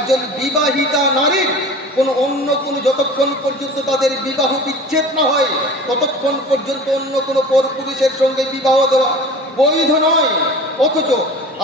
একজন বিবাহিতা নারীর অন্য কোনো যতক্ষণ পর্যন্ত তাদের বিবাহ বিচ্ছেদ না হয় ততক্ষণ পর্যন্ত অন্য কোনো পরপুরুষের সঙ্গে বিবাহ দেওয়া বৈধ নয়। অথচ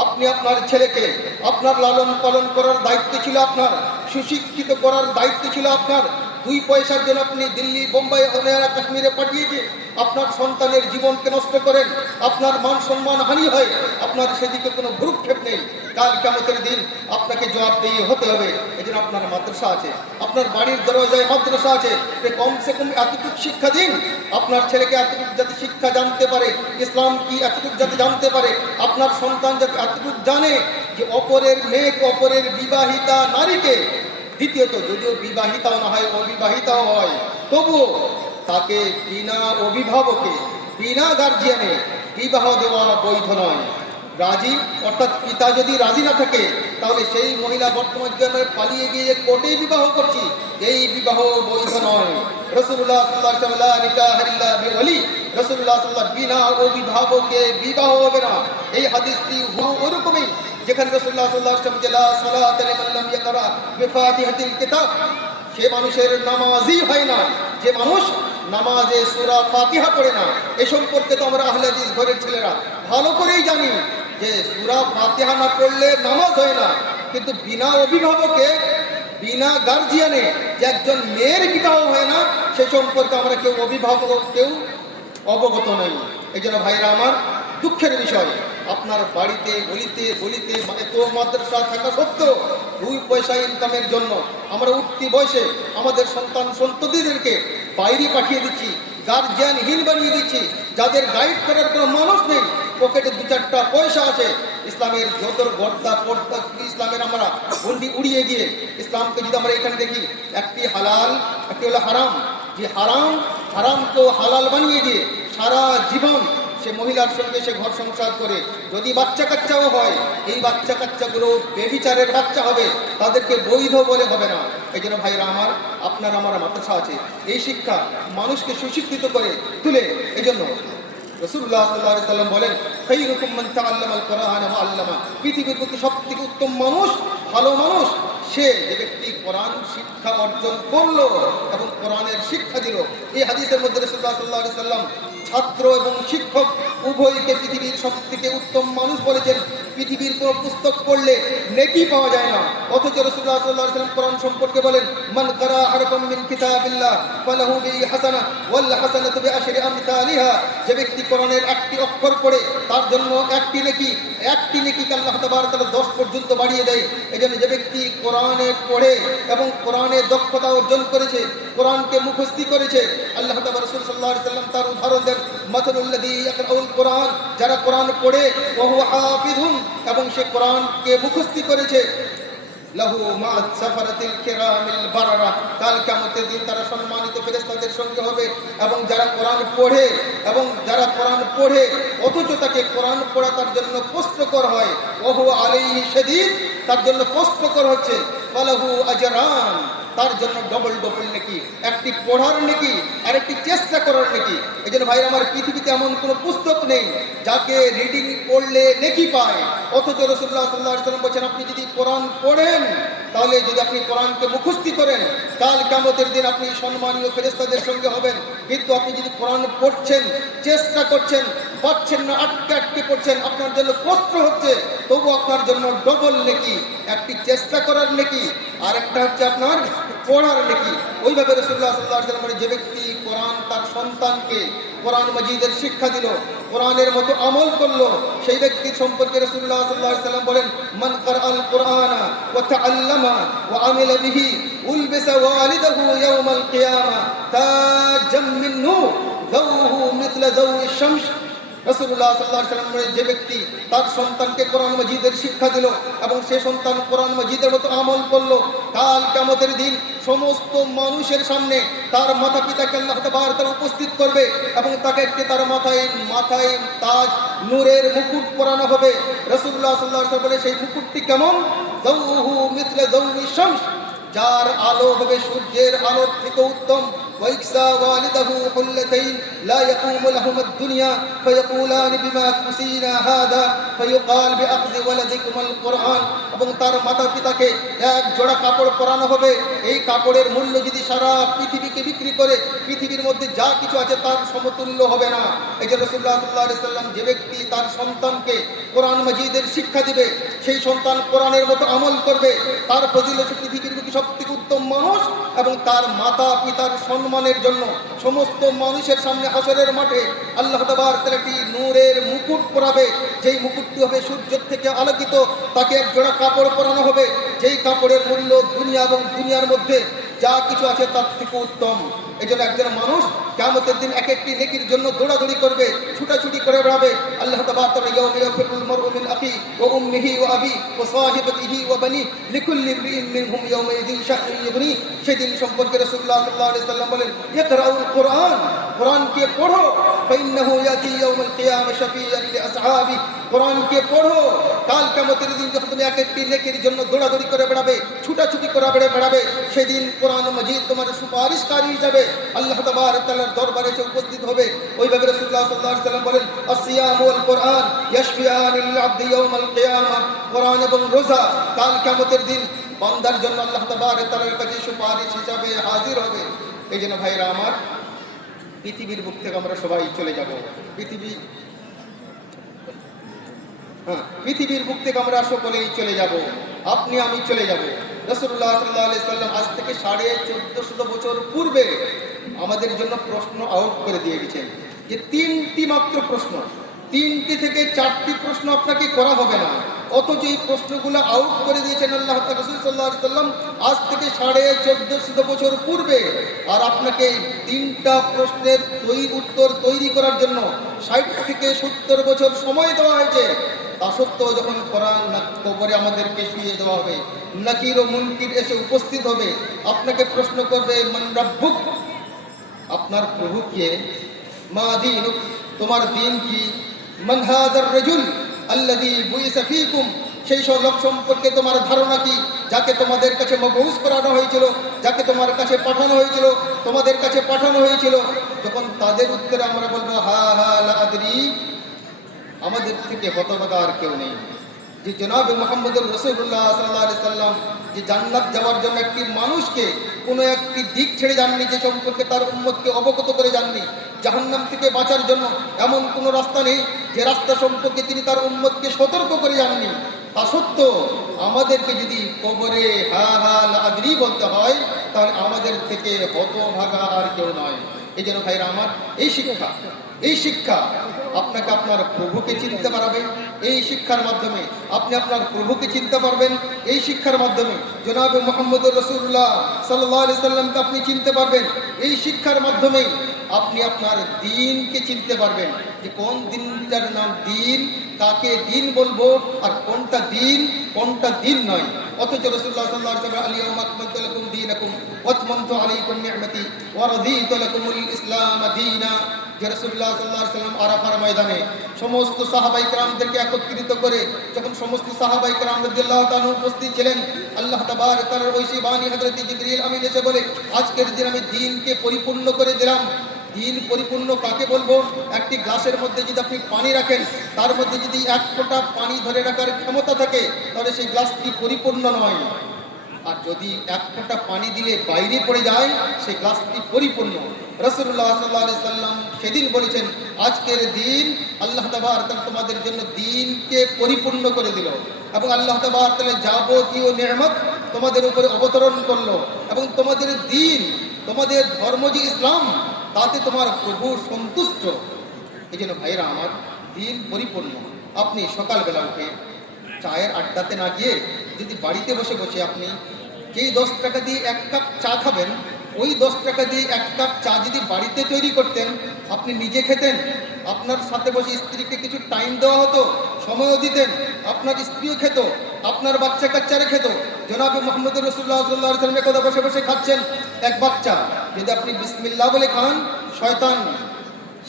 আপনি আপনার ছেলেকে আপনার লালন পালন করার দায়িত্ব ছিল আপনার, সুশিক্ষিত করার দায়িত্ব ছিল আপনার। 2 পয়সার জন্য আপনি দিল্লি, বোম্বাই, হরিয়ানা, কাশ্মীরে পাঠিয়ে দিয়ে আপনার সন্তানের জীবনকে নষ্ট করেন, আপনার মান সম্মান হানি হয়, আপনার সেদিকে কোনো ভ্রুক্ষেপ নেই। কাল কিয়ামতের দিন আপনাকে জবাবদিহি হতে হবে। এই জন্য আপনার মাদ্রাসা আছে, আপনার বাড়ির দরজায় মাদ্রাসা আছে, কমসে কম এতটুকু শিক্ষা দিন, আপনার ছেলেকে এতটুকু যাতে শিক্ষা জানতে পারে, ইসলাম কি এতটুকু যাতে জানতে পারে, আপনার সন্তান যাতে এতটুকু জানে যে অপরের মেয়েকে, অপরের বিবাহিতা নারীকে, দ্বিতীয়ত যদিও বিবাহিতাও না হয়, অবিবাহিতাও হয়, তবুও তাকে বিনা অভিভাবকে, বিনা গার্জিয়ানে বিবাহ দেওয়া বৈধ নয়। রাজি অর্থাৎ পিতা যদি রাজি না থাকে তাহলে সেই মহিলা বর্তমান জীবনে পালিয়ে গিয়ে কোর্টে বিবাহ করছি, এই বিবাহ বৈধ নয়। রাসূলুল্লাহ সাল্লাল্লাহু আলাইহি ওয়াসাল্লাম লা নিকাহা ইল্লা বিওয়ালি, রাসূলুল্লাহ সাল্লাল্লাহু বিনা অভিভাবকে বিবাহ হবে না। এই হাদিসটি ওরকমই যেখানে রাসূলুল্লাহ সাল্লাল্লাহু আলাইহি ওয়াসাল্লাম লা সালাতা লিমান লাম ইয়াকরা বিফাতিহাতিল কিতাব, সে মানুষের নামাজই হয় না যে মানুষ নামাজে সূরা ফাতিহা পড়ে না। এ সম্পর্কে তো আমরা আহলে হাদিস ঘরের ছেলেরা ভালো করেই জানি যে সূরা ফাতিহা না পড়লে নামাজ হয় না। কিন্তু বিনা অভিভাবকে, বিনা গার্জিয়ানে যে একজন মেয়ের বিবাহ হয় না, সে সম্পর্কে আমরা কেউ অভিভাবক কেউ অবগত নই। এই জন্য ভাইরা আমার, দুঃখের বিষয় আপনার বাড়িতে গলিতে গলিতে তো মাদ্রাসা থাকা সত্ত্বেও 2 পয়সা ইনকামের জন্য আমরা উঠতি বয়সে আমাদের সন্তান সন্ততিদেরকে বাইরে পাঠিয়ে দিচ্ছি, গার্জিয়ানহীন বানিয়ে দিচ্ছি, যাদের গাইড করার কোনো মানুষ নেই, পকেটে 2-4টা পয়সা আছে। ইসলামের যতর গর্দা পর্দা, ইসলামের আমরা গন্ডি উড়িয়ে দিয়ে ইসলামকে যদি আমরা এখানে দেখি একটি হালাল, একটি হলো হারাম, যে হারামকে হালাল বানিয়ে দিয়ে সারা জীবন সে মহিলার সঙ্গে সে ঘর সংসার করে, যদি বাচ্চা কাচ্চাও হয়, এই বাচ্চা কাচ্চাগুলো বেবিচারের বাচ্চা হবে, তাদেরকে বৈধ বলে হবে না। এই জন্য ভাইরা আমার, আপনার আমার মাদ্রাসা আছে, এই শিক্ষা মানুষকে সুশিক্ষিত করে তুলে। এই জন্য রাসূলুল্লাহ সাল্লাল্লাহু আলাইহি ওয়াসাল্লাম বলেন, খায়রুকুম মান তাআল্লামাল কুরআন ওয়া আল্লামা, পৃথিবীর মধ্যে সবথেকে উত্তম মানুষ, ভালো মানুষ সে যে ব্যক্তি কোরআন শিক্ষা অর্জন করলো এবং কোরআনের শিক্ষা দিল। এই হাদিসের মধ্যে রাসূলুল্লাহ সাল্লাল্লাহু আলাইহি ওয়াসাল্লাম ছাত্র এবং শিক্ষক উভয়কে পৃথিবীর সবথেকে উত্তম মানুষ বলেছেন। পৃথিবীর কোনো পুস্তক পড়লে নেকি পাওয়া যায় না, অথচ রাসূলুল্লাহ সাল্লাল্লাহু আলাইহি ওয়াসাল্লাম কোরআন সম্পর্কে বলেন, মান কারা হারফাম মিন কিতাবিল্লাহ ফালাহু বিহি হাসানাহ ওয়াল হাসানাতু বিআশরি আমসালিহা, যে ব্যক্তি কোরআনের একটি অক্ষর পড়ে তার জন্য একটি নেকি, একটি নেকিকে আল্লাহ তাবারক ওয়া তাআলা 10 পর্যন্ত বাড়িয়ে দেয়। এজন্য যে ব্যক্তি কোরআনে পড়ে এবং কোরআনের দক্ষতা অর্জন করেছে, কোরআনকে মুখস্থি করেছে, আল্লাহ তাআলা রাসূল সাল্লাল্লাহু আলাইহি ওয়াসাল্লাম তার উদাহরণ দেন, মাতালুল্লাযী ইয়াকরাউল কোরআন, যারা কোরআন পড়ে ওয়া হুয়া হাফিজুন, এবং সে কোরআনকে মুখস্থি করেছে, লাহু মা'আস সাফারাতিল কিরামিল বারারা, কাল কিয়ামতের দিন তারা সম্মানিত ফেরেশতাদের সঙ্গে হবে। এবং যারা কোরআন পড়ে, এবং যারা কোরআন পড়ে অথচ তাকে কোরআন পড়া তার জন্য কষ্টকর হয়, ওয়া হুয়া আলাইহি শাদীদ, তার জন্য কষ্টকর হচ্ছে, ফালাহু আজরান, তার জন্য ডবল নেকি, একটি পড়ার নেকি আর একটি চেষ্টা করার নেকি। এই জন্য ভাই আমার, পৃথিবীতে এমন কোনো পুস্তক নেই যাকে রিডিং পড়লে নেকি পায়, অথচ রাসূলুল্লাহ সাল্লাল্লাহু আলাইহি ওয়াসাল্লাম বলেছেন, আপনি যদি কোরআন পড়েন, তাহলে যদি আপনি কোরআনকে মুখস্থি করেন, কাল কিয়ামতের দিন আপনি সম্মানীয় ফেরেশতাদের সঙ্গে হবেন। কিন্তু আপনি যদি কোরআন পড়ছেন, চেষ্টা করছেন, পাচ্ছেন না, আটকে পড়ছেন, আপনার জন্য কষ্ট হচ্ছে, তবু আপনার জন্য ডবল নেকি, একটি চেষ্টা করার নেকি আর একটা হচ্ছে আপনার পড়ার নেকি। ওইভাবে রাসূলুল্লাহ সাল্লাল্লাহু আলাইহি ওয়াসাল্লাম যে ব্যক্তি কোরআন তার সন্তানকে কোরআন মাজিদের শিক্ষা দিল, কোরআনের মতো আমল করলো, সেই ব্যক্তির সম্পর্কে রাসূলুল্লাহ সাল্লাল্লাহু আলাইহি ওয়াসাল্লাম বলেন, মান কারাআল কুরআনা ওয়া তাআল্লামা ওয়া আমিলা বিহি উলবিসা ওয়ালিদাহু ইয়াওমাল কিয়ামা তাজাম মিন নূর দাওহু মিথলা দাওয়িশ শামস। রাসূলুল্লাহ সাল্লাল্লাহু আলাইহি ওয়াসাল্লাম যে ব্যক্তি তার সন্তানকে কোরআন মাজিদের শিক্ষা দিল এবং সে সন্তান কোরআন মাজিদের মতো আমল করলো, কাল কিয়ামতের দিন সমস্ত মানুষের সামনে তার মাতা পিতাকে আল্লাহ তাবারক ওয়া তাআলা উপস্থিত করবে এবং তাকে তার মাথায় তাজ নূরের মুকুট পরানো হবে। রাসূলুল্লাহ সাল্লাল্লাহু আলাইহি ওয়াসাল্লাম বলে, সেই মুকুটটি কেমন? দাওহু মিথলা দাওয়িশ শামস, যার আলো হবে সূর্যের আলোর থেকে উত্তম, ويكسى والده حلتين لا يقوم لهما الدنيا فيقولان بما كسينا هذا فيقال بأخذ ولدكم القرآن। এবং তার মাতা পিতাকে এক জোড়া কাপড় পরানো হবে। এই কাপড়ের মূল্য যদি সারা পৃথিবীকে বিক্রি করে পৃথিবীর মধ্যে যা কিছু আছে তার সমতুল্য হবে না। এই যে রাসূলুল্লাহ সাল্লাল্লাহু আলাইহি সাল্লাম, যে ব্যক্তি তার সন্তানকে কোরআন মাজিদের শিক্ষা দিবে, সেই সন্তান কোরআনের মতো আমল করবে, তার ফজিলত পৃথিবীর বুকে সবথেকে উত্তম মানুষ। এবং তার মাতা পিতার সম্মানের জন্য সমস্ত মানুষের সামনে হাসরের মাঠে আল্লাহ তাবারক তাআলা একটি নূরের মুকুট পরাবে, যেই মুকুটটি হবে সূর্যের থেকে আলোকিত। তাকে এক জোড়া কাপড় পরানো হবে, যেই কাপড়ের মূল্য দুনিয়া এবং দুনিয়ার মধ্যে যা কিছু আছে তার থেকে উত্তম। এই জন্য একজন মানুষ কিয়ামতের দিন এক একটি নেকির জন্য দৌড়াদৌড়ি করবে, ছুটাছুটি করে বেড়াবে। আল্লাহ তাবারক ওয়া তাআলা ইয়াউমা ইয়াফিরুল মারউ মিন আখি ওয়া উম্মিহি ওয়া আবি ওয়া সাহিবাতিহি ওয়া বানি লিকুল্লি ইমরিইন মিনহুম ইয়াউমাইযিন শা'নুন ইউগনি। সেদিন সম্পর্কে রাসূলুল্লাহ সাল্লাল্লাহু আলাইহি সাল্লাম বলেন, ইকরাউল কুরআন, কোরআনকে পড়ো, ফাইন্নাহু ইয়াতি ইয়াউমাল কিয়ামা শাফিয়ান লিআসহাবি, কোরআনকে পড়ো। কাল কিয়ামতের দিন যখন তুমি এক একটি নেকির জন্য দৌড়াদৌড়ি করে বেড়াবে, ছুটাছুটি করে বেড়াবে, সেদিন কোরআন মাজিদ তোমার সুপারিশকারী হিসাবে আল্লাহ তাবারক ওয়া তাআলার দরবারে এসে উপস্থিত হবে। ওইভাবে রাসূলুল্লাহ সাল্লাল্লাহু আলাইহি সাল্লাম বলেন, আসিয়ামু ওয়াল কোরআন ইয়াশফিয়ানিল আবদি ইয়াউমাল কিয়ামা, কোরআন এবং রোজা কাল কিয়ামতের দিন বান্দার জন্য আল্লাহ তাবারক ওয়া তাআলার কাছে সুপারিশ হিসাবে হাজির হবে। এই জন্য ভাইরা আমার, পৃথিবীর বুক থেকে আমরা সবাই চলে যাব। পৃথিবীর বুক থেকে আমরা সকলেই চলে যাব। আপনি আমি চলে যাব। রাসূলুল্লাহ সাল্লাল্লাহু আলাইহি সাল্লাম আজ থেকে 1450 বছর পূর্বে আমাদের জন্য প্রশ্ন আউট করে দিয়ে গেছেন, যে 3টি মাত্র প্রশ্ন, 3টি থেকে 4টি প্রশ্ন আপনাকে করা হবে না। অথচ এই প্রশ্নগুলো আউট করে দিয়েছেন আল্লাহ রাসূল সাল্লাল্লাহু আলাইহি সাল্লাম আজ থেকে 1450 বছর পূর্বে। আর আপনাকে 3টা প্রশ্নের উত্তর তৈরি করার জন্য 60 থেকে 70 বছর সময় দেওয়া হয়েছে। তা সত্ত্বেও যখন কোরআন কবরে আমাদেরকে শুইয়ে দেওয়া হবে, নাকির ও মুনকির এসে উপস্থিত হবে, আপনাকে প্রশ্ন করবে, মান রাব্বুক, আপনার প্রভু কে? মা দীনুক, তোমার দিন কি? মান হাযার রাজুল আল্লাযী বুইসা ফীকুম, সেই সব লোক সম্পর্কে তোমার ধারণা কি, যাকে তোমাদের কাছে মবউস করানো হয়েছিল, যাকে তোমার কাছে পাঠানো হয়েছিল, তোমাদের কাছে পাঠানো হয়েছিল। যখন তাদের উত্তরে আমরা বলবো হা হা লা আদরি, আমাদের থেকে হতভাগা আর কেউ নেই। যে জনাবে মুহাম্মদুর রাসূলুল্লাহ সাল্লাল্লাহু আলাইহি সাল্লাম যে জান্নাত যাওয়ার জন্য একটি মানুষকে কোনো একটি দিক ছেড়ে যাননি, যে সম্পর্কে তার উম্মতকে অবগত করে যাননি। জাহান্নাম থেকে বাঁচার জন্য এমন কোনো রাস্তা নেই যে রাস্তা সম্পর্কে তিনি তার উম্মতকে সতর্ক করে যাননি। তা সত্ত্বেও আমাদেরকে যদি কবরে হা হা লা আদরি বলতে হয়, তাহলে আমাদের থেকে হতভাগা আর কেউ নয়। এই জন্য ভাইরা আমার, এই শিক্ষা আপনাকে আপনার প্রভুকে চিনতে পারবে। এই শিক্ষার মাধ্যমে আপনি আপনার প্রভুকে চিনতে পারবেন। এই শিক্ষার মাধ্যমে জনাবে মুহাম্মদুর রাসূলুল্লাহ সাল্লাল্লাহু আলাইহি সাল্লামকে আপনি চিনতে পারবেন। এই শিক্ষার মাধ্যমে আপনি আপনার দ্বীনকে চিনতে পারবেন, যে কোন দিনটার নাম দ্বীন, কাকে দ্বীন বলবো, আর কোনটা দ্বীন কোনটা দ্বীন নয়। অথচ রাসূলুল্লাহ সাল্লাল্লাহু আলাইহি ওয়াসাল্লাম আল-ইয়াওমা আকমালতু লাকুম দীনাকুম ওয়া আতমামতু আলাইকুম নি'মাতি ওয়া রাদিতু লাকুমুল ইসলাম দীনা। যে রাসূলুল্লাহ সাল্লাল্লাহু আলাইহি ওয়াসাল্লাম আরাফার ময়দানে সমস্ত সাহাবায়ে কেরামদেরকে একত্রিত করে যখন সমস্ত সাহাবায়ে কেরাম রাদিয়াল্লাহু তাআলা উপস্থিত ছিলেন, আল্লাহ তাবারক ওয়া তাআলার ঐশী বাণী হযরত জিবরিল আমিন এসে বলে, আজকের দিন আমি দ্বীনকে পরিপূর্ণ করে দিলাম। দ্বীন পরিপূর্ণ কাকে বলবো? একটি গ্লাসের মধ্যে যদি আপনি পানি রাখেন, তার মধ্যে যদি 1 ফোঁটা পানি ধরে রাখার ক্ষমতা থাকে, তাহলে সেই গ্লাসটি পরিপূর্ণ নয়। আর যদি 1 ফোঁটা পানি দিলে বাইরে পড়ে যায়, সেই গ্লাসটি পরিপূর্ণ। রাসূলুল্লাহ সাল্লাল্লাহু আলাইহি সাল্লাম সেদিন বলেছেন, আজকের দিন আল্লাহ তাবারক ওয়া তাআলা তোমাদের জন্য দ্বীনকে পরিপূর্ণ করে দিল, এবং আল্লাহ তাবারক ওয়া তাআলা যাবতীয় নিয়ামত তোমাদের উপরে অবতরণ করলো, এবং তোমাদের দ্বীন, তোমাদের ধর্ম যে ইসলাম, তাতে তোমার প্রভু সন্তুষ্ট। এই জন্য ভাইরা আমার, দ্বীন পরিপূর্ণ। আপনি সকালবেলা উঠে চায়ের আড্ডাতে না গিয়ে যদি বাড়িতে বসে বসে আপনি যেই 10 টাকা দিয়ে 1 কাপ চা খাবেন, ওই 10 টাকা দিয়ে 1 কাপ চা যদি বাড়িতে তৈরি করতেন, আপনি নিজে খেতেন, আপনার সাথে বসে স্ত্রীকে কিছু টাইম দেওয়া হতো, সময়ও দিতেন, আপনার স্ত্রীও খেত, আপনার বাচ্চা কাচ্চারা খেত। জনাবে মুহাম্মদুর রাসূলুল্লাহ সাল্লাল্লাহু আলাইহি ওয়াসাল্লাম কথা বসে বসে খাচ্ছেন এক বাচ্চা, যদি আপনি বিসমিল্লাহ বলে খান,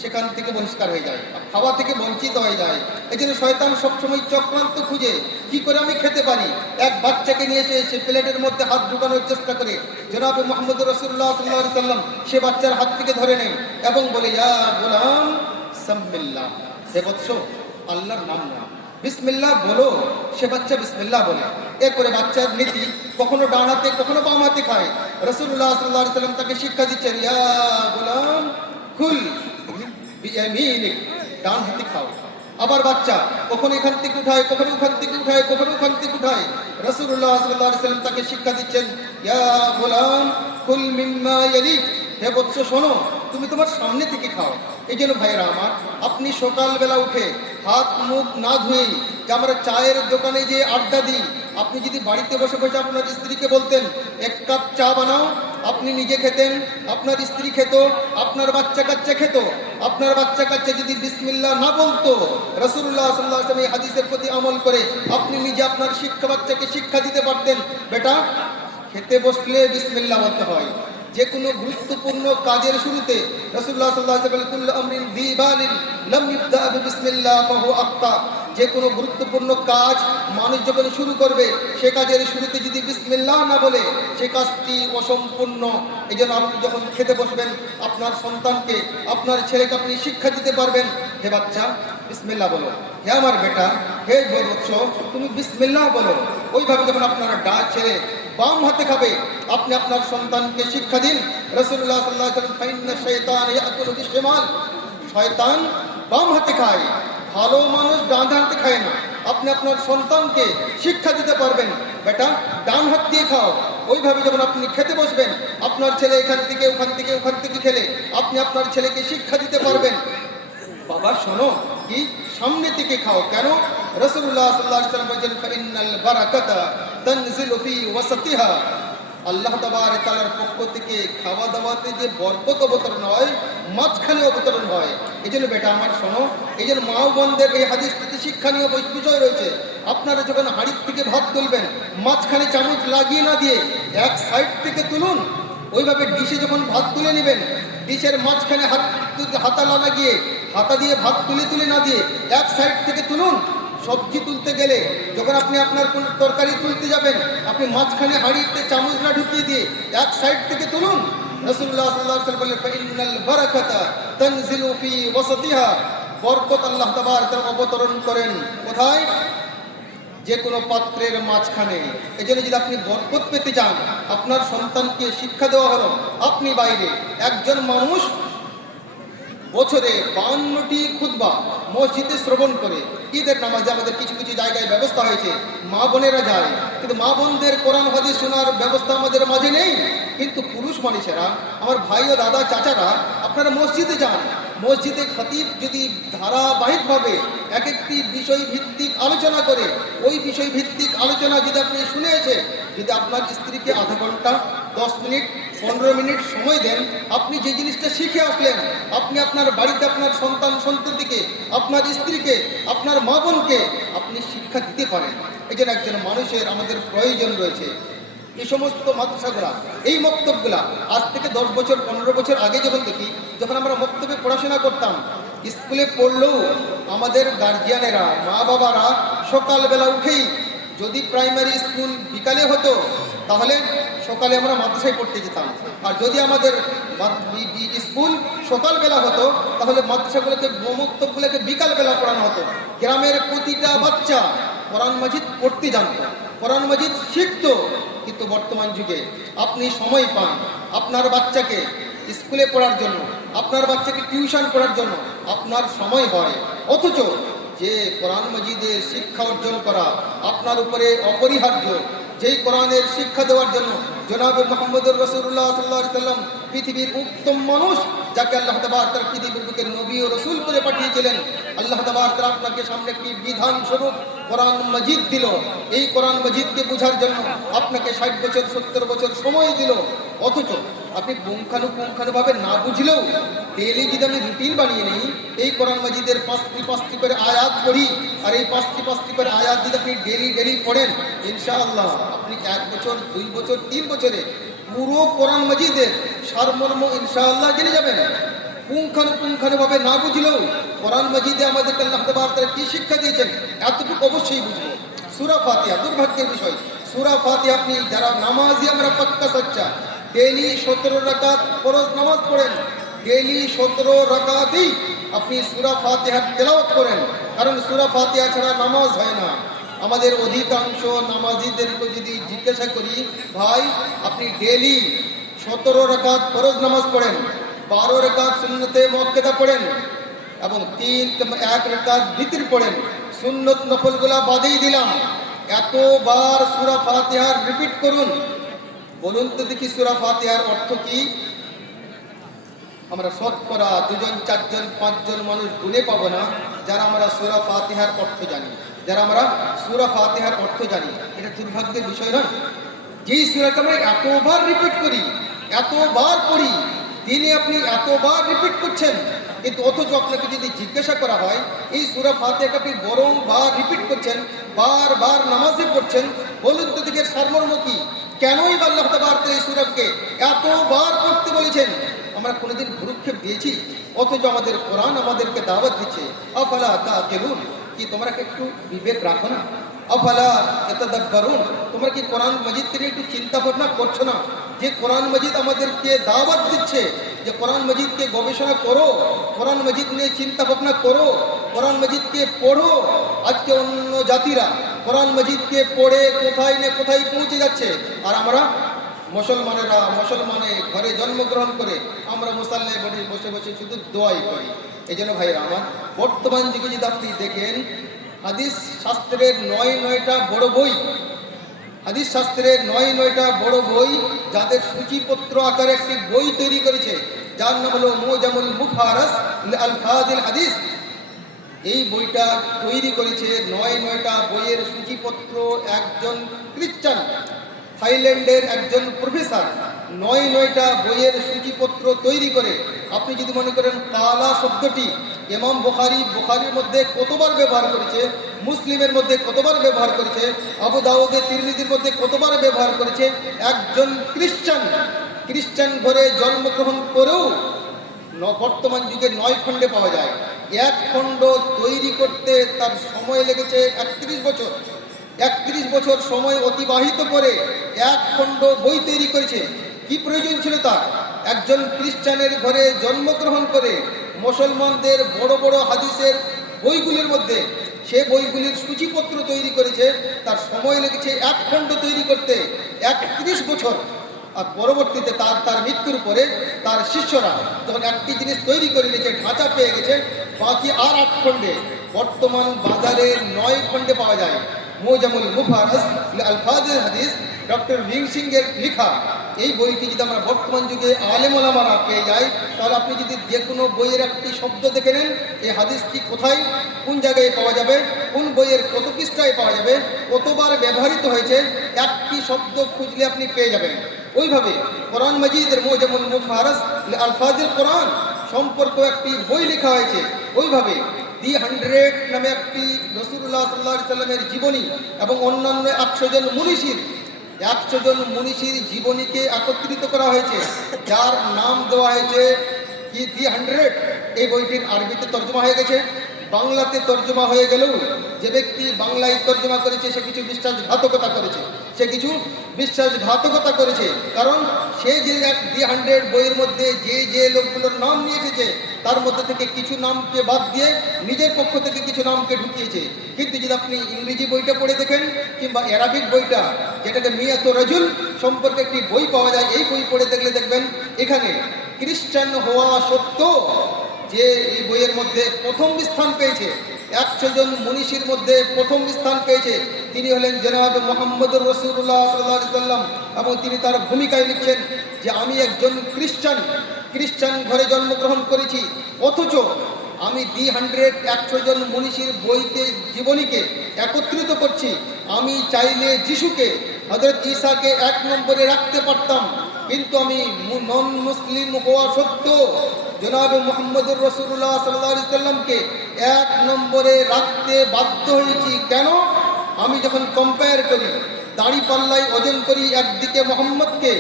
সেখান থেকে বহিষ্কার হয়ে যায়, খাওয়া থেকে বঞ্চিত হয়ে যায়। এই জন্য শয়তান সবসময় চক্রান্ত খুঁজে কি করে আমি খেতে পারি। এক বাচ্চাকে নিয়ে এসে প্লেটের মধ্যে হাত ঢুকানোর চেষ্টা করে। জনাবে মুহাম্মদ রাসূলুল্লাহ সাল্লাল্লাহু আলাইহি ওয়াসাল্লাম সে বাচ্চার হাত থেকে ধরে নেন এবং বলে, ইয়া গোলাম সাম্মিল্লাহ, হে বৎস আল্লাহর নাম নাও, বিসমিল্লাহ বলো। সে বাচ্চা বিসমিল্লাহ বলে। এরপরে বাচ্চার নীতি কখনো ডান হাতে কখনো বাম হাতে খায়। রাসূলুল্লাহ সাল্লাল্লাহু আলাইহি ওয়াসাল্লাম তাকে শিক্ষা দিচ্ছেন, ইয়া গোলাম কুল বিয়ামিনিক, ডান হাতে খাও। আবার বাচ্চা কখনো এখান থেকে উঠায়, কখনো ওখান থেকে উঠায়, কখনো ওখান থেকে উঠায়। রাসূলুল্লাহ সাল্লাল্লাহু আলাইহি ওয়াসাল্লাম তাকে শিক্ষা দিচ্ছেন, ইয়া গোলাম কুল মিম্মা ইয়ালিক, হে বৎস শোনো, তুমি তোমার সামনে থেকে খাও। এই জন্য ভাইয়েরা আমার, আপনি সকালবেলা উঠে হাত মুখ না ধুয়েই যে আমরা চায়ের দোকানে যে আড্ডা দিই, আপনি যদি বাড়িতে বসে বসে আপনার স্ত্রীকে বলতেন এক কাপ চা বানাও, আপনি নিজে খেতেন, আপনার স্ত্রী খেত, আপনার বাচ্চা কাচ্চা খেত। আপনার বাচ্চা কাচ্চা যদি বিসমিল্লাহ না বলতো, রাসূলুল্লাহ সাল্লাল্লাহু আলাইহি ওয়াসাল্লাম এই হাদিসের প্রতি আমল করে আপনি নিজে আপনার বাচ্চাকে শিক্ষা দিতে পারতেন, বেটা খেতে বসলে বিসমিল্লাহ বলতে হয়। যে কোনো গুরুত্বপূর্ণ কাজের শুরুতে রাসূলুল্লাহ সাল্লাল্লাহু আলাইহি ওয়াসাল্লাম কুল্লু আমরিন যী বালিন লাম ইবদা বিসমিল্লাহ ফাহু আখতা, যে কোনো গুরুত্বপূর্ণ কাজ মানুষ যখন শুরু করবে সে কাজের শুরুতে যদি বিসমিল্লাহ না বলে সে কাজটি অসম্পূর্ণ। এই জন্য আপনি যখন খেতে বসবেন আপনার সন্তানকে, আপনার ছেলেকে আপনি শিক্ষা দিতে পারবেন, হে বাচ্চা বিসমিল্লাহ বলো, হে আমার বেটা, হে বৎস তুমি বিসমিল্লাহ বলো। ওইভাবে যখন আপনার ছেলে বাম হাতে খাবে আপনি আপনার সন্তানকে শিক্ষা দিন। রাসূলুল্লাহ সাল্লাল্লাহু আলাইহি ওয়াসাল্লাম ফাইন্না শাইতান ইয়াকুলু বিশিমাল, শয়তান বাম হাতে খায়, ভালো মানুষ ডান হাতে খায় না। আপনি আপনার সন্তানকে শিক্ষা দিতে পারবেন, বেটা ডান হাত দিয়ে খাও। ওইভাবে যখন আপনি খেতে বসবেন আপনার ছেলে এখান থেকে ওখান থেকে ওখান থেকে খেলে আপনি আপনার ছেলেকে শিক্ষা দিতে পারবেন, বাবা শোনো কি সামনে থেকে খাও। কেন? রাসূলুল্লাহ সাল্লাল্লাহু আলাইহি ওয়াসাল্লাম বলেছেন ফাইনাল বারাকাতা তানজিলু ফি ওয়াসাতিহা, আল্লাহ তাবারক তাআলার পক্ষ থেকে খাওয়া দাওয়াতে যে বরকত অবতরণ হয় মাঝখানে অবতরণ হয়। এই জন্য বেটা আমার শোনো, এই জন্য মা ও বোনদের এই হাদিস থেকে শিক্ষণীয় বিষয় রয়েছে। আপনারা যখন হাঁড়ির থেকে ভাত তুলবেন মাঝখানে চামচ লাগিয়ে না দিয়ে এক সাইড থেকে তুলুন। ওইভাবে ডিশে যখন ভাত তুলে নেবেন ডিশের মাঝখানে হাতা না লাগিয়ে হাতা দিয়ে ভাত তুলে না দিয়ে এক সাইড থেকে তুলুন। সবজি তুলতে গেলে যখন আপনি আপনার কোন তরকারি তুলতে যাবেন আপনি মাঝখানে হাঁড়িতে চামচ না ঢুকিয়ে দিয়ে এক সাইড থেকে তুলুন। রাসূলুল্লাহ সাল্লাল্লাহু আলাইহি ওয়াসাল্লাম বলেন ফাইনাল বারাকাতা তানজিলু ফি ওয়াসাতিহা, বরকত আল্লাহ তাবারক তাআলা অবতরণ করেন কোথায়? যে কোনো পাত্রের মাঝখানে। এই জন্য যদি আপনি বরকত পেতে চান, আপনার সন্তানকে শিক্ষা দেওয়া হলো, আপনি বাইরে একজন মানুষ বছরে 52টি খুতবা মসজিদে শ্রবণ করে। ঈদের নামাজে আমাদের কিছু কিছু জায়গায় ব্যবস্থা হয়েছে, মা বোনেরা যায়, কিন্তু মা বোনদের কোরআন হাদিস শোনার ব্যবস্থা আমাদের মাঝে নেই। কিন্তু পুরুষ মানুষেরা, আমার ভাই ও দাদা চাচারা, আপনারা মসজিদে যান। মসজিদে খতিব যদি ধারাবাহিকভাবে এক একটি বিষয় ভিত্তিক আলোচনা করে, ওই বিষয় ভিত্তিক আলোচনা যদি আপনি শুনেছে, যদি আপনার স্ত্রীকে আধা ঘন্টা 10 মিনিট 15 মিনিট সময় দেন, আপনি যে জিনিসটা শিখে আসলেন আপনি আপনার বাড়িতে আপনার সন্ততিকে, আপনার স্ত্রীকে, আপনার মা বোনকে আপনি শিক্ষা দিতে পারেন। এই জন্য একজন মানুষের আমাদের প্রয়োজন রয়েছে। এই সমস্ত মাদ্রাসাগুলা, এই মক্তবগুলা আজ থেকে 10 বছর 15 বছর আগে যখন দেখি, যখন আমরা মক্তবে পড়াশোনা করতাম, স্কুলে পড়লেও আমাদের গার্জিয়ানেরা, মা বাবারা সকালবেলা উঠেই, যদি প্রাইমারি স্কুল বিকালে হতো তাহলে সকালে আমরা মাদ্রাসায় পড়তে যেতাম, আর যদি আমাদের স্কুল সকালবেলা হতো তাহলে মাদ্রাসাগুলোকে মক্তবগুলোকে বিকালবেলা পড়ানো হতো। গ্রামের প্রতিটা বাচ্চা কোরআন মাজিদ পড়তে জানত, কোরআন মাজিদ শিখত। কিন্তু বর্তমান যুগে আপনি সময় পান আপনার বাচ্চাকে স্কুলে পড়ার জন্য, আপনার বাচ্চাকে টিউশন পড়ার জন্য আপনার সময় হয়, অথচ যে কোরআন মাজিদের শিক্ষা অর্জন করা আপনার উপরে অপরিহার্য, যেই কোরআনের শিক্ষা দেওয়ার জন্য জনাবে মুহাম্মদুর রাসূলুল্লাহ সাল্লাল্লাহু আলাইহি ওয়াসাল্লাম পৃথিবীর উত্তম মানুষ, যাকে আল্লাহ তাবারক তাআলা পৃথিবীর বুকে নবী ও রাসূল করে পাঠিয়েছিলেন, আল্লাহ তাবারক তাআলা আপনাকে সামনে একটি বিধান স্বরূপ কোরআন মাজিদ দিল। এই কোরআন মাজিদকে বোঝার জন্য আপনাকে 60 বছর 70 বছর সময় দিল, অথচ আপনি পুঙ্খানুপুঙ্খানুভাবে না বুঝলেও ডেইলি যদি আমি রুটিন বানিয়ে নিই, এই কোরআন মাজিদের 5টি করে আয়াত পড়ি, আর এই 5টি করে আয়াত যদি আপনি ডেইলি পড়েন, ইনশাআল্লাহ আপনি 1 বছর 2 বছর 3 বছরে পুরো কোরআন মাজিদের সারমর্ম ইনশাআল্লাহ জেনে যাবেন। পুঙ্খানুপুঙ্খানুভাবে না বুঝলেও কোরআন মাজিদে আমাদেরকে আল্লাহ তাআলা কি শিক্ষা দিয়েছেন এতটুকু অবশ্যই বুঝবো। সূরা ফাতিহা, দুর্ভাগ্যের বিষয়, সূরা ফাতিহা আপনি যারা নামাজি আমরা পাক্কা সচ্চা, ডেইলি 17 রাকাত ফরজ নামাজ পড়েন, ডেইলি 17 রাকাতেই আপনি সূরা ফাতিহার তেলাওয়াত করেন, কারণ সূরা ফাতিহা ছাড়া নামাজ হয় না। আমাদের অধিকাংশ নামাজিদেরকে যদি জিজ্ঞাসা করি, ভাই আপনি ডেইলি 17 রাকাত ফরজ নামাজ পড়েন, 12 রাকাত সুন্নতে মুআক্কাদা পড়েন এবং 1 রাকাত বিতর পড়েন, সুন্নত নফলগুলা বাদেই দিলাম, এতবার সূরা ফাতিহার রিপিট করুন, বলুন তো দেখি সূরা ফাতিহার অর্থ কি? আমরা শতকরা 2জন 4জন 5জন মানুষ গুনে পাবো না যারা আমরা সূরা ফাতিহার অর্থ জানি, যারা আমরা সূরা ফাতিহার অর্থ জানি। এটা দুর্ভাগ্যের বিষয় নয়? যেই সূরাটা আমরা এতবার রিপিট করি, এতবার পড়ি, দিনে আপনি এতবার রিপিট করছেন, কিন্তু অথচ আপনাকে যদি জিজ্ঞাসা করা হয় এই সূরা ফাতিহাকে আপনি বরংবার রিপিট করছেন, বারবার নামাজে পড়ছেন, বলুন তো দিকে সারমর্ম কি? কেনই বা আল্লাহ তাআলা এই সূরাকে এতবার পড়তে বলেছেন? আমরা কোনোদিন ভ্রুক্ষেপ দিয়েছি? অথচ আমাদের কোরআন আমাদেরকে দাওয়াত দিচ্ছে, আফালা তাকিলুন, কি তোমরা একটু বিবেক রাখো না? আফালা ইয়াতাদাব্বারুন, তোমরা কি কোরআন মাজিদকে নিয়ে একটু চিন্তা ভাবনা করছো না? যে কোরআন মাজিদ আমাদেরকে দাওয়াত দিচ্ছে যে কোরআন মাজিদকে গবেষণা করো, কোরআন মাজিদ নিয়ে চিন্তা ভাবনা করো, কোরআন মাজিদকে পড়ো। আজকে অন্য জাতিরা কোরআন মাজিদকে পড়ে কোথায় না কোথায় পৌঁছে যাচ্ছে, আর আমরা মুসলমানে ঘরে জন্মগ্রহণ করে আমরা মুসাল্লায় বসে বসে শুধু দোয়াই করি। এই জন্য ভাইরা আমার, বর্তমান যুগে যদি আপনি দেখেন হাদিস শাস্ত্রের 9টা বড় বই, হাদিস শাস্ত্রের 9টা বড় বই, যাদের সূচিপত্র আকারে একটি বই তৈরি করেছে যার নাম হলো মুজামুল মুফারাস আলফাজিল হাদিস। এই বইটা তৈরি করেছে 9টা বইয়ের সূচিপত্র একজন খ্রিস্টান থাইল্যান্ডের একজন প্রফেসর 9টা বইয়ের সূচিপত্র তৈরি করে। আপনি যদি মনে করেন কালা শব্দটি ইমাম বুখারীর মধ্যে কতবার ব্যবহার করেছে, মুসলিমের মধ্যে কতবার ব্যবহার করেছে, আবু দাউদে তিরমিজির মধ্যে কতবার ব্যবহার করেছে, একজন খ্রিস্টান ঘরে জন্মগ্রহণ করেও বর্তমান যুগে 9 খণ্ডে পাওয়া যায়। 1 খণ্ড তৈরি করতে তার সময় লেগেছে 31 বছর। 31 বছর সময় অতিবাহিত করে 1 খণ্ড বই তৈরি করেছে। কি প্রয়োজন ছিল তার? একজন খ্রিস্টানের ঘরে জন্মগ্রহণ করে মুসলমানদের বড় বড় হাদিসের বইগুলির মধ্যে সে বইগুলির সূচিপত্র তৈরি করেছে, তার সময় লেগেছে 1 খণ্ড তৈরি করতে 31 বছর। আর পরবর্তীতে তার মৃত্যুর পরে তার শিষ্যরা যখন একটি জিনিস তৈরি করে নিয়েছে, ঢাঁচা পেয়ে গেছে, বাকি আর 8 খণ্ডে বর্তমান বাজারে 9 খণ্ডে পাওয়া যায়। মুজামুল মুফারাস আলফাজিল হাদিস, ডক্টর ভিং সিং এর লেখা এই বইটি যদি আমরা বর্তমান যুগে আলেম ওলামারা পেয়ে যাই, তাহলে আপনি যদি যে কোনো বইয়ের একটি শব্দ দেখে নেন, এই হাদিসটি কোথায় কোন জায়গায় পাওয়া যাবে, কোন বইয়ের কত পৃষ্ঠায় পাওয়া যাবে, কতবার ব্যবহৃত হয়েছে, একটি শব্দ খুঁজলে আপনি পেয়ে যাবেন। ওইভাবে কোরআন মাজিদের মুজামুল মুফারাস আলফাজিল কোরআন সম্পর্কে একটি বই লেখা হয়েছে। ওইভাবে দি 100 নামে একটি রাসূলুল্লাহ সাল্লাল্লাহু আলাইহি সাল্লামের জীবনী এবং অন্যান্য 100 জন মুনিশির জীবনীকে একত্রিত করা হয়েছে, যার নাম দেওয়া হয়েছে কি দি 100। এই বইটির আরবিতে তর্জমা হয়ে গেছে, বাংলাতে তর্জমা হয়ে গেলেও যে ব্যক্তি বাংলায় তর্জমা করেছে সে কিছু বিশ্বাসঘাতকতা করেছে, কারণ সে যে দি 100 বইয়ের মধ্যে যে লোকগুলোর নাম নিয়ে এসেছে তার মধ্যে থেকে কিছু নামকে বাদ দিয়ে নিজের পক্ষ থেকে কিছু নামকে ঢুকিয়েছে। কিন্তু যদি আপনি ইংরেজি বইটা পড়ে দেখেন কিংবা অ্যারাবিক বইটা, যেটাকে মিয়াত রাজুল সম্পর্কে একটি বই পাওয়া যায়, এই বই পড়ে দেখলে দেখবেন এখানে খ্রিস্টান হওয়া সত্ত্বেও যে এই বইয়ের মধ্যে প্রথম স্থান পেয়েছে, 100 জন মুনিশির মধ্যে প্রথম স্থান পেয়েছে, তিনি হলেন জনাব মুহাম্মদুর রাসূলুল্লাহ সাল্লাল্লাহু আলাইহি সাল্লাম। এবং তিনি তার ভূমিকায় লিখছেন যে আমি একজন খ্রিস্টান ঘরে জন্মগ্রহণ করেছি, অথচ আমি দি 100 জন মুনিশির বইকে জীবনীকে একত্রিত করছি। আমি চাইলে যিশুকে, হযরত ঈসাকে 1 নম্বরে রাখতে পারতাম, কিন্তু আমি নন মুসলিম হওয়া সত্ত্বেও জনাব মুহাম্মদুর রাসূলুল্লাহ সাল্লাল্লাহু আলাইহি সাল্লামকে 1 নম্বরে রাখতে বাধ্য হয়েছি। কেন? আমি যখন কম্পেয়ার করি, দাড়ি পাল্লাই ওজন করি, একদিকে মোহাম্মদকে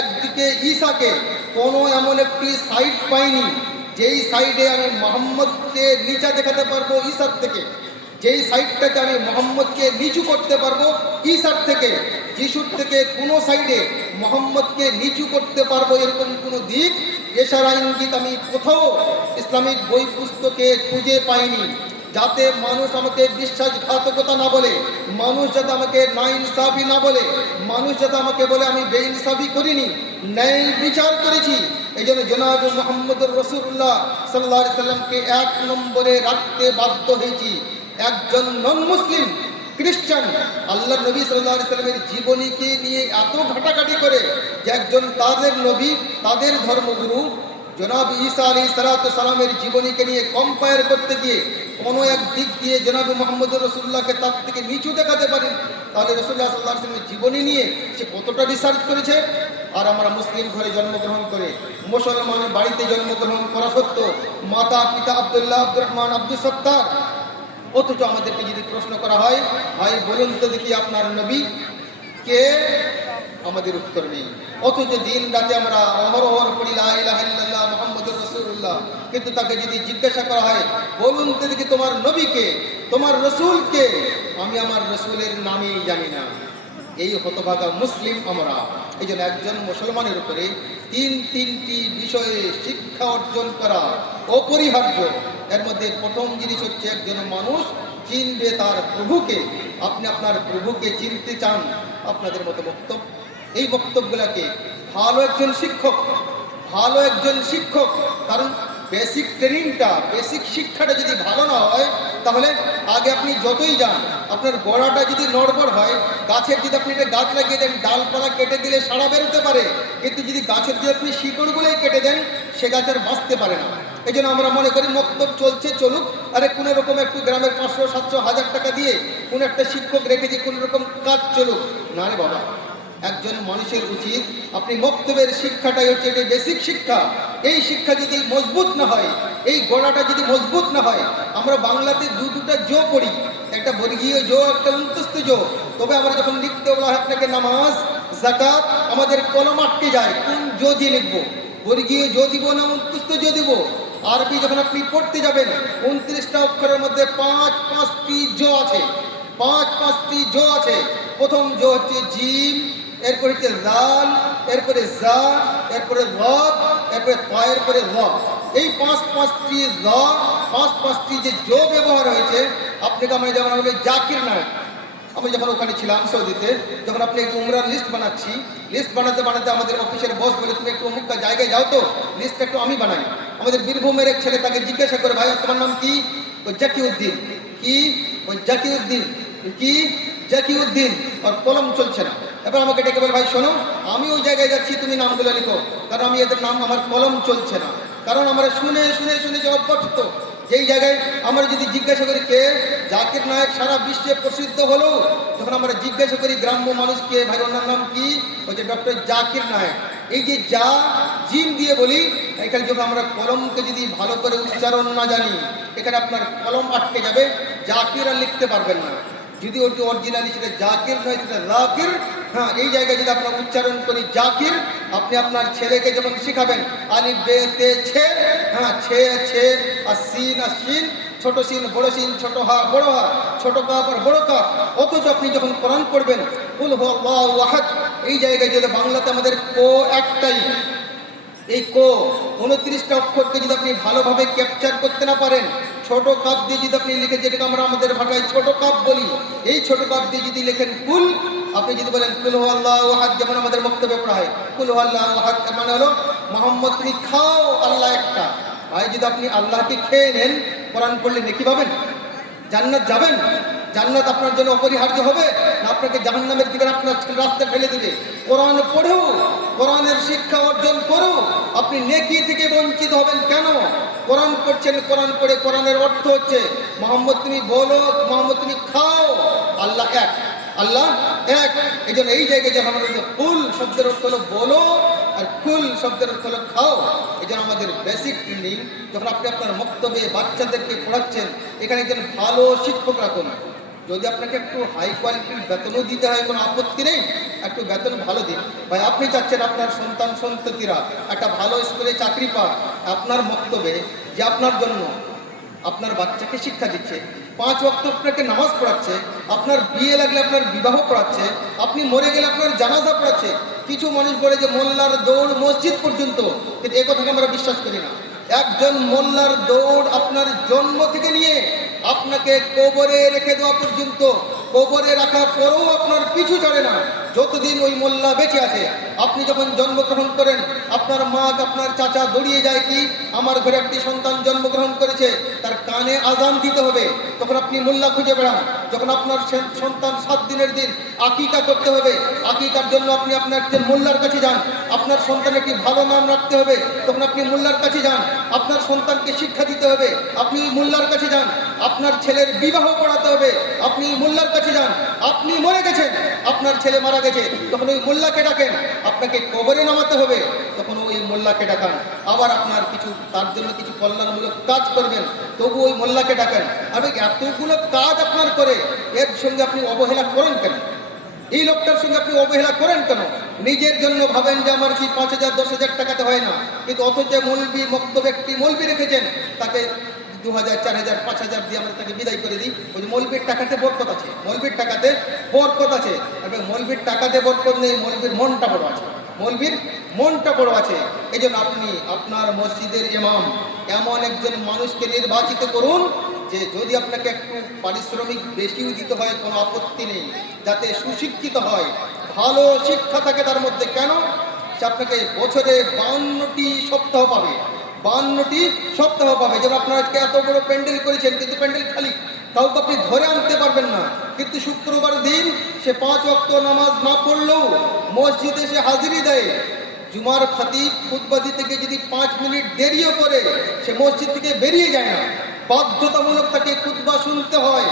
একদিকে ঈসাকে, কোনো এমন একটি সাইড পাইনি যেই সাইডে আমি মোহাম্মদকে নিচা দেখাতে পারবো ঈসার থেকে, যেই সাইডটাকে আমি মোহাম্মদকে নিচু করতে পারবো ঈসার থেকে, যিশুর থেকে কোনো সাইডে মোহাম্মদকে নিচু করতে পারবো এরকম কোনো দিক, এশারা ইঙ্গিত আমি কোথাও ইসলামিক বই পুস্তকে খুঁজে পাইনি। যাতে মানুষ আমাকে বিশ্বাসঘাতকতা না বলে, মানুষ যাতে আমাকে নাইনসাফি না বলে, মানুষ যাতে আমাকে বলে আমি বেইনসাফি করিনি, ন্যায় বিচার করেছি। এই জন্য জনাব মুহাম্মদুর রাসূলুল্লাহ সাল্লাল্লাহু আলাইহি সাল্লামকে 1 নম্বরে রাখতে বাধ্য হয়েছি। একজন নন মুসলিম খ্রিস্টান আল্লাহর নবী সাল্লাল্লাহু আলাইহি সাল্লামের জীবনীকে নিয়ে এত ঘাটাঘাটি করে যে একজন তাদের নবী, তাদের ধর্মগুরু জনাব ঈসা আলাইহিস সালামের জীবনীকে নিয়ে কম্পেয়ার করতে গিয়ে কোনো এক দিক দিয়ে জনাব মুহাম্মদুর রাসূলুল্লাহকে তার থেকে নিচু দেখাতে পারেন, তাহলে রাসূলুল্লাহ সাল্লাল্লাহু আলাইহি সাল্লামের জীবনী নিয়ে সে কতটা রিসার্চ করেছে। আর আমরা মুসলিম ঘরে জন্মগ্রহণ করে মুসলমানের বাড়িতে জন্মগ্রহণ করা সত্ত্বেও মাতা পিতা আব্দুল্লাহ, আব্দুর রহমান, আব্দুল সত্তার, অথচ আমাদেরকে যদি প্রশ্ন করা হয়, ভাই বলুন তো দেখি আপনার নবী কে, আমাদের উত্তর নেই। অথচ দিন রাতে আমরা অহরহ পড়ি লা ইলাহা ইল্লাল্লাহ মুহাম্মাদুর রাসূলুল্লাহ, কিন্তু তাকে যদি জিজ্ঞাসা করা হয় বলুন তো দেখি তোমার নবীকে, তোমার রসুলকে, আমি আমার রসুলের নামই জানি না। এই হতভাগা মুসলিম আমরা। এই জন্য একজন মুসলমানের উপরে তিনটি বিষয়ে শিক্ষা অর্জন করা অপরিহার্য। এর মধ্যে প্রথম জিনিস হচ্ছে একজন মানুষ চিনবে তার প্রভুকে। আপনি আপনার প্রভুকে চিনতে চান, আপনাদের মতো বক্তব্য, এই বক্তব্যগুলোকে ভালো একজন শিক্ষক, কারণ বেসিক ট্রেনিংটা, বেসিক শিক্ষাটা যদি ভালো না হয়, তাহলে আগে আপনি যতই যান, আপনার গোড়াটা যদি নড়বড় হয়, গাছের যদি আপনি একটা গাছ লাগিয়ে দেন, ডালপালা কেটে দিলে সারা বেরোতে পারে, কিন্তু যদি গাছের যদি আপনি শিকড়গুলোই কেটে দেন, সে গাছ আর বাঁচতে পারে না। এই জন্য আমরা মনে করি মক্তব চলছে, চলুক, আরে কোনো রকম একটু গ্রামের 500, 700, 1000 টাকা দিয়ে কোনো একটা শিক্ষক রেখে দিয়ে কোনো রকম কাজ চলুক না। রে বাবা, একজন মানুষের উচিত আপনি মক্তবের শিক্ষাটাই হচ্ছে এটা বেসিক শিক্ষা। এই শিক্ষা যদি মজবুত না হয়, এই গোড়াটা যদি মজবুত না হয়, আমরা বাংলাতে দুটা জো পড়ি, একটা বর্গীয় জো, একটা অন্তস্থ জো। তবে আমরা যখন লিখতে বলা হয় আপনাকে নামাজ, যাকাত, আমাদের কলম আটকে যায়, কোন জো দিয়ে লিখবো, বর্গীয় জো দিব না অন্তস্থ জো দিব। আরবি যখন আপনি পড়তে যাবেন, 29টা অক্ষরের মধ্যে 5টি জো আছে, 5টি জো আছে। প্রথম জো হচ্ছে জিম, এরপর হচ্ছে জাল, এরপরে জা, এরপরে র, এরপরে ত, এরপরে র। এই 5টি যে জো ব্যবহার হয়েছে, আপনাকে আমরা যেমন হবে জাকির নায়ক। আমি যখন ওখানে ছিলাম সৌদিতে, যখন আপনি একটু উমরার লিস্ট বানাচ্ছি, লিস্ট বানাতে আমাদের অফিসের বস বলে তুমি একটু অমুক জায়গায় যাও তো, লিস্টটা একটু আমি বানাই। আমাদের বীরভূমের এক ছেলে, তাকে জিজ্ঞাসা করে ভাই তোমার নাম কি, ওই জাকিউদ্দিন। কি? ওই জাকিউদ্দিন। কি? জাকিউদ্দিন। আর কলম চলছে না। এবার আমাকে ডেকে বলে ভাই শোনো, আমি ওই জায়গায় যাচ্ছি, তুমি নামগুলো লিখো, কারণ আমি এদের নাম, আমার কলম চলছে না। কারণ আমরা শুনে যে অভ্যস্ত, যেই জায়গায় আমরা যদি জিজ্ঞাসা করি কে, জাকির নায়ক সারা বিশ্বে প্রসিদ্ধ হলো, যখন আমরা জিজ্ঞাসা করি গ্রাম্য মানুষকে ভাই ওনার নাম কি, হচ্ছে ডক্টর জাকির নায়ক। এই যে যা জিম দিয়ে বলি, এখানে যখন আমরা কলমকে যদি ভালো করে উচ্চারণ না জানি, এখানে আপনার কলম আটকে যাবে, জাকির আর লিখতে পারবেন না। যদি ওটি অরিজিনালি সেটা জাকির নয়, সেটা রাকির। হ্যাঁ, এই জায়গায় যদি আমরা উচ্চারণ করি জাকির, আপনি আপনার ছেলেকে যখন শিখাবেন আলিফ বে তে ছে, হ্যাঁ ছে ছে, আর সিন আর সিন, ছোট সিন বড় সিন, ছোট হা বড় হা, ছোট কাপ আর বড় কাপ। অথচ আপনি যখন কোরআন পড়বেন কুল হুয়াল্লাহু আহাদ, এই জায়গায় যদি বাংলাতে আমাদের কো একটাই, এই কো 29টা অক্ষরকে যদি আপনি ভালোভাবে ক্যাপচার করতে না পারেন, ছোট কাপ দিয়ে যদি আপনি লিখে, যেটাকে আমরা আমাদের ভাষায় ছোট কাপ বলি, এই ছোট কাপ দিয়ে যদি লেখেন কুল, আপনি যদি বলেন কুল হুয়াল্লাহু আহাদ, যেমন আমাদের বক্তব্যে পড়া হয় কুল হুয়াল্লাহু আহাদ, মানে হলো মোহাম্মদ তুমি খাও, আল্লাহ একটা। ভাই যদি আপনি আল্লাহকে খেয়ে নেন, কোরআন পড়লে নেকি পাবেন? জান্নাত যাবেন? জান্নাত আপনার জন্য অপরিহার্য হবে না আপনাকে জাহান্নামের দিকে আপনার রাস্তা ফেলে দিবে? কোরআন পড়েও, কোরআনের শিক্ষা অর্জন করেও আপনি নেকি থেকে বঞ্চিত হবেন কেন? কোরআন পড়ছেন, কোরআন পড়ে কোরআনের অর্থ হচ্ছে মোহাম্মদ তুমি বলো, মোহাম্মদ তুমি খাও, আল্লাহ এক, আল্লাহ এক। এই জন্য এই জায়গায় যখন আমাদের কুল শব্দের অর্থ হলো বলো, আর কুল শব্দের অর্থ হলো খাও। এই জন্য আমাদের বেসিক ট্রেনিং, যখন আপনি আপনার বক্তব্যে বাচ্চাদেরকে পড়াচ্ছেন, এখানে একজন ভালো শিক্ষক রাখুন। যদি আপনাকে একটু হাই কোয়ালিটির বেতনও দিতে হয়, কোনো আপত্তি নেই, একটু বেতন ভালো দিন। ভাই আপনি চাচ্ছেন আপনার সন্তান সন্ততিরা একটা ভালো স্কুলে চাকরি পাক, আপনার বক্তব্যে যে আপনার জন্য আপনার বাচ্চাকে শিক্ষা দিচ্ছে, 5 ওয়াক্ত আপনাকে নামাজ পড়াচ্ছে, আপনার বিয়ে লাগলে আপনার বিবাহ পড়াচ্ছে, আপনি মরে গেলে আপনার জানাজা পড়াচ্ছে। কিছু মানুষ বলে যে মোল্লার দৌড় মসজিদ পর্যন্ত, কিন্তু এ কথাকে আমরা বিশ্বাস করি না। একজন মোল্লার দৌড় আপনার জন্ম থেকে নিয়ে আপনাকে কবরে রেখে দেওয়া পর্যন্ত, কবরে রাখা পরেও আপনার পিছু ছাড়ে না যতদিন ওই মোল্লা বেঁচে আছে। আপনি যখন জন্মগ্রহণ করেন, আপনার মা আপনার চাচা দৌড়িয়ে যায় কি আমার ঘরে একটি সন্তান জন্মগ্রহণ করেছে, তার কানে আজান দিতে হবে, তখন আপনি মোল্লা খুঁজে বেড়ান। যখন আপনার সন্তান 7 দিনের দিন আকিকা করতে হবে, আকিকার জন্য আপনি আপনার একজন মোল্লার কাছে যান। আপনার সন্তানের একটি ভালো নাম রাখতে হবে, তখন আপনি মোল্লার কাছে যান। আপনার সন্তানকে শিক্ষা দিতে হবে, আপনি মোল্লার কাছে যান। আপনার ছেলের বিবাহ পড়াতে হবে, আপনি মোল্লার কাছে যান। আপনি মরে গেছেন, আপনার ছেলে মারা গেছে, তখন ওই মোল্লাকে ডাকেন। আপনাকে কবরে নামাতে হবে, তখন ওই মোল্লাকে ডাকান। আবার আপনার কিছু তার জন্য কিছু কল্যাণমূলক কাজ করবেন, তবু ওই মোল্লাকে ডাকেন। আমি এতগুলো কাজ আপনার করে এর সঙ্গে আপনি অবহেলা করেন কেন? এই লোকটার সঙ্গে আপনি অবহেলা করেন কেন? নিজের জন্য ভাবেন যে আমার কি 5,000 10,000 টাকাতে হয় না, কিন্তু অথচ মৌলবি মক্তব্য একটি মৌলবি রেখেছেন, তাকে 2,000 4,000 5,000 দিয়ে আমরা তাকে বিদায় করে দিই। ওই মৌলবীর টাকাতে বরকত আছে, মৌলবীর টাকাতে বরকত আছে। তবে মৌলবীর টাকাতে বরকত নেই, মৌলবীর মনটা বড় আছে, মৌলবীর মনটা বড় আছে। এই জন্য আপনি আপনার মসজিদের ইমাম এমন একজন মানুষকে নির্বাচিত করুন যে যদি আপনাকে একটু পারিশ্রমিক বেশিও দিতে হয় কোনো আপত্তি নেই, যাতে সুশিক্ষিত হয়, ভালো শিক্ষা থাকে তার মধ্যে। কেন? সে আপনাকে বছরে 52টি সপ্তাহ পাবে, 52টি সপ্তাহ পাবে। যেমন আপনারা আজকে এত বড় প্যান্ডেল করেছেন, কিন্তু প্যান্ডেল খালি, কাউকে আপনি ধরে আনতে পারবেন না। কিন্তু শুক্রবার দিন সে 5 ওয়াক্ত নামাজ না পড়লেও মসজিদে সে হাজিরি দেয়। জুমার খতিব খুতবা দিতে গিয়ে যদি 5 মিনিট দেরিও করে, সে মসজিদ থেকে বেরিয়ে যায় না। বাধ্যতামূলক তাকে খুতবা শুনতে হয়,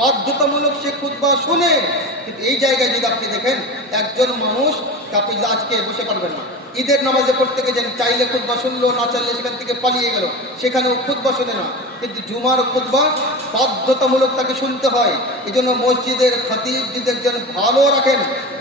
বাধ্যতামূলক সে খুতবা শুনে। কিন্তু এই জায়গায় যদি আপনি দেখেন একজন মানুষ, আপনি আজকে বসে পারবেন না, ঈদের নামাজে পড়তে গেছেন, চাইলে খুতবা শুনলো, না চাইলে সেখান থেকে পালিয়ে গেল, সেখানেও খুতবা শুনে না। কিন্তু জুমার খুতবা বাধ্যতামূলক তাকে শুনতে হয়। এই জন্য মসজিদের খতিব যদি একজন ভালো রাখেন,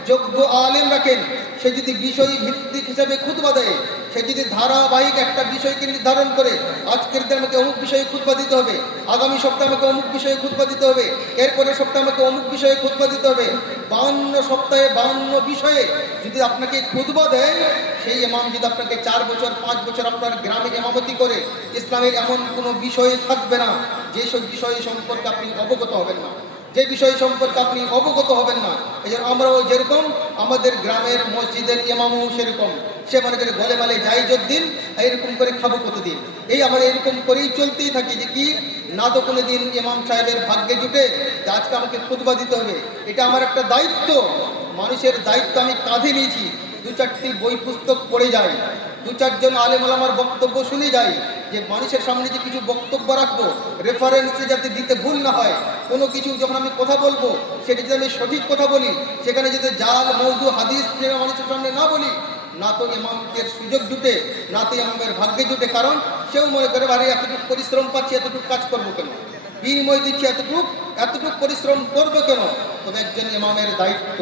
যোগ্য আলেম রাখেন, সে যদি বিষয় ভিত্তিক হিসাবে খুতবা দেয়, সে যদি ধারাবাহিক একটা বিষয়কে নির্ধারণ করে, আজকের দিন আমাকে অমুক বিষয়ে খুতবা দিতে হবে, আগামী সপ্তাহে আমাকে অমুক বিষয়ে খুতবা দিতে হবে, এরপরের সপ্তাহে আমাকে অমুক বিষয়ে খুতবা দিতে হবে, 52 সপ্তাহে 52 বিষয়ে যদি আপনাকে খুতবা দেয়, সেই ইমাম যদি আপনাকে 4 বছর 5 বছর আপনার গ্রামে ইমামতি করে, ইসলামের এমন কোনো বিষয় থাকবে না যেসব বিষয় সম্পর্কে আপনি অবগত হবেন না, যে বিষয় সম্পর্কে আপনি অবগত হবেন না। এই জন্য আমরাও যেরকম, আমাদের গ্রামের মসজিদের ইমামও সেরকম। সে মনে করে গলে মালে যাই যদ্দিন, এইরকম করে খাবো কতদিন। এই আমরা এরকম করেই চলতেই থাকি যে কি না তো কোনো দিন ইমাম সাহেবের ভাগ্যে জুটে যে আজকে আমাকে খুতবা দিতে হবে। এটা আমার একটা দায়িত্ব, মানুষের দায়িত্ব আমি কাঁধে নিয়েছি। 2-4টি বই পুস্তক পড়ে যাই, 2-4 জন আলেম ওলামার বক্তব্য শুনে যাই, যে মানুষের সামনে যে কিছু বক্তব্য রাখবো, রেফারেন্সে যাতে দিতে ভুল না হয়। কোনো কিছু যখন আমি কথা বলবো, সেটা যদি আমি সঠিক কথা বলি, সেখানে যাতে জাল মৌজু হাদিস সেটা মানুষের সামনে না বলি, না তো ইমামদের সুযোগ জুটে, না তো ইমামের ভাগ্যে জুটে। কারণ সেও মনে করে আরে এতটুকু পরিশ্রম পাচ্ছি, এতটুকু কাজ করবো কেন, বিনিময় দিচ্ছি, এতটুকু পরিশ্রম করবে কেন? তবে একজন ইমামের দায়িত্ব।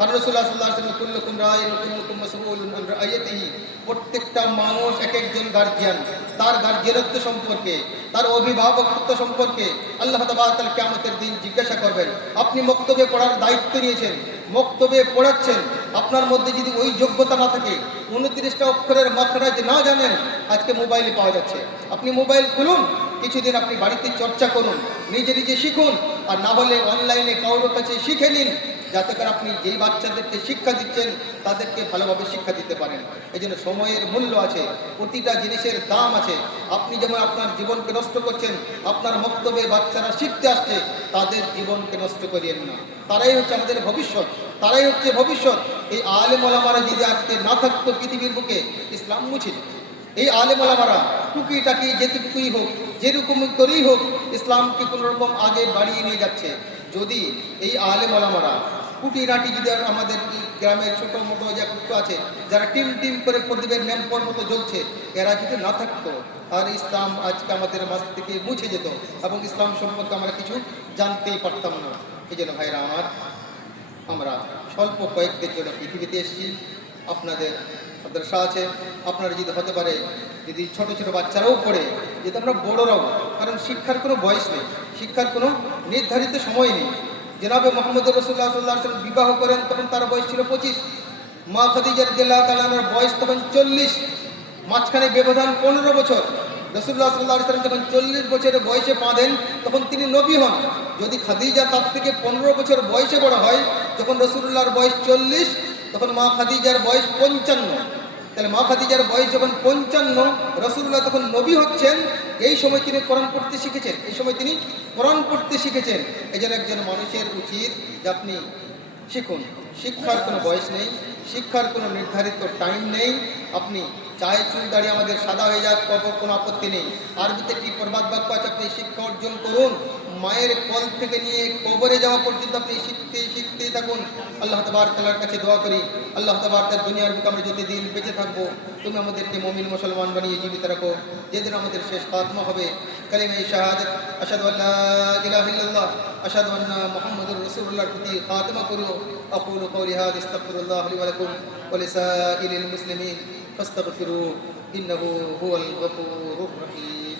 আর রাসূলুল্লাহ সাল্লাল্লাহু আলাইহি ওয়াসাল্লাম কুল্লুকুম রাঈন ওয়া কুল্লুকুম মাসউলুন আন রাইয়াতিহি, প্রত্যেকটা মানুষ এক একজন গার্জিয়ান, তার গার্জিয়ানত্ব সম্পর্কে, তার অভিভাবকত্ব সম্পর্কে আল্লাহ তাআলা তাআলা কিয়ামতের দিন জিজ্ঞাসা করবেন। আপনি বক্তব্যে পড়ার দায়িত্ব নিয়েছেন, বক্তব্যে পড়াচ্ছেন, আপনার মধ্যে যদি ওই যোগ্যতা না থাকে, 29টা অক্ষরের মাখরাজ না জানেন, আজকে মোবাইলে পাওয়া যাচ্ছে, আপনি মোবাইল খুলুন, কিছুদিন আপনি বাড়িতে চর্চা করুন, নিজে নিজে শিখুন, আর না হলে অনলাইনে কারোর কাছে শিখে নিন, যাতে করে আপনি যেই বাচ্চাদেরকে শিক্ষা দিচ্ছেন তাদেরকে ভালোভাবে শিক্ষা দিতে পারেন। এই জন্য সময়ের মূল্য আছে, প্রতিটা জিনিসের দাম আছে। আপনি যেমন আপনার জীবনকে নষ্ট করছেন, আপনার বক্তব্যে বাচ্চারা শিখতে আসছে, তাদের জীবনকে নষ্ট করিয়েন না। তারাই হচ্ছে আমাদের ভবিষ্যৎ, তারাই হচ্ছে ভবিষ্যৎ। এই আলেম ওলামারা যদি আজকে না থাকতো পৃথিবীর বুকে, ইসলাম মুছে যেত। এই আলেম ওলামারা টুকিটাকি যেটুকুই হোক, যেরকম করেই হোক, ইসলামকে কোনো রকম আগে বাড়িয়ে নিয়ে যাচ্ছে। যদি এই আলেম ওলামারা কুটিনাটি যদি আমাদের গ্রামের ছোটো মোটো যে একটু আছে, যারা টিম টিম করে প্রদীপের ন্যাম্পর মতো জ্বলছে, এরা যদি না থাকতো, আর ইসলাম আজকে আমাদের মাঝ থেকে মুছে যেত এবং ইসলাম সম্পর্কে আমরা কিছু জানতেই পারতাম না। এই জন্য ভাইরা আমার, আমরা স্বল্প কয়েকদের জন্য পৃথিবীতে এসেছি। আপনাদের মাদ্রাসা আছে, আপনারা যদি হতে পারে যদি ছোট ছোট বাচ্চারাও পড়ে, যদি আমরা বড়রাও, কারণ শিক্ষার কোনো বয়স নেই, শিক্ষার কোনো নির্ধারিত সময় নেই। জনাবে মোহাম্মদ রসুল্লাহ সাল্লাল্লাহু আলাইহি ওয়াসাল্লাম বিবাহ করেন, তখন তার বয়স ছিল 25। মা খাদিজা রাদিয়াল্লাহু তাআলা আনহার বয়স তখন 40, মাঝখানে ব্যবধান 15 বছর। রসুল্লাহ সাল্লাল্লাহু আলাইহি ওয়াসাল্লাম যখন 40 বছরের বয়সে পা দেন, তখন তিনি নবী হন। যদি খাদিজা তার থেকে 15 বছর বয়সে বড় হয়, যখন রসুল্লাহর বয়স 40, তখন মা খাদিজার বয়স 55। তাহলে মা খাদিজার বয়স যখন 55, রসুল্লাহ তখন নবী হচ্ছেন, এই সময় তিনি কোরআন পড়তে শিখেছেন, এই সময় তিনি কোরআন পড়তে শিখেছেন। এই জন্য একজন মানুষের উচিত যে আপনি শিখুন। শিক্ষার কোনো বয়স নেই, শিক্ষার কোনো নির্ধারিত টাইম নেই। আপনি চায়ে চুল দাঁড়িয়ে আমাদের সাদা হয়ে যাক, কোনো আপত্তি নেই। আরবিতে কি প্রবাদ বাক্য আছে, আপনি শিক্ষা অর্জন করুন। মায়ের কল থেকে নিয়ে কবরে যাওয়া পর্যন্ত আপনি শিখতেই থাকুন। আল্লাহ তাবারক তাআলার কাছে দোয়া করি, আল্লাহ তাবারক তাআলা দুনিয়ার বুকে আমরা যতদিন বেঁচে থাকবো, তুমি আমাদেরকে মুমিন মুসলমান বানিয়ে জীবিত রাখো। যেদিন আমাদের শেষ খাতমা হবে, কালিমায়ে শাহাদাত আশহাদু আল্লা ইলাহা ইল্লাল্লাহ আশহাদু আন্না মুহাম্মাদুর রাসূলুল্লাহর প্রতি খাতমা করো। আকুলু কওলি হাযা আস্তাগফিরুল্লাহ লি ওয়া লাকুম ওয়া লিসাইরিল মুসলিমিন ফাস্তাগফিরুহু ইন্নাহু হুয়াল গফুরুর রহিম।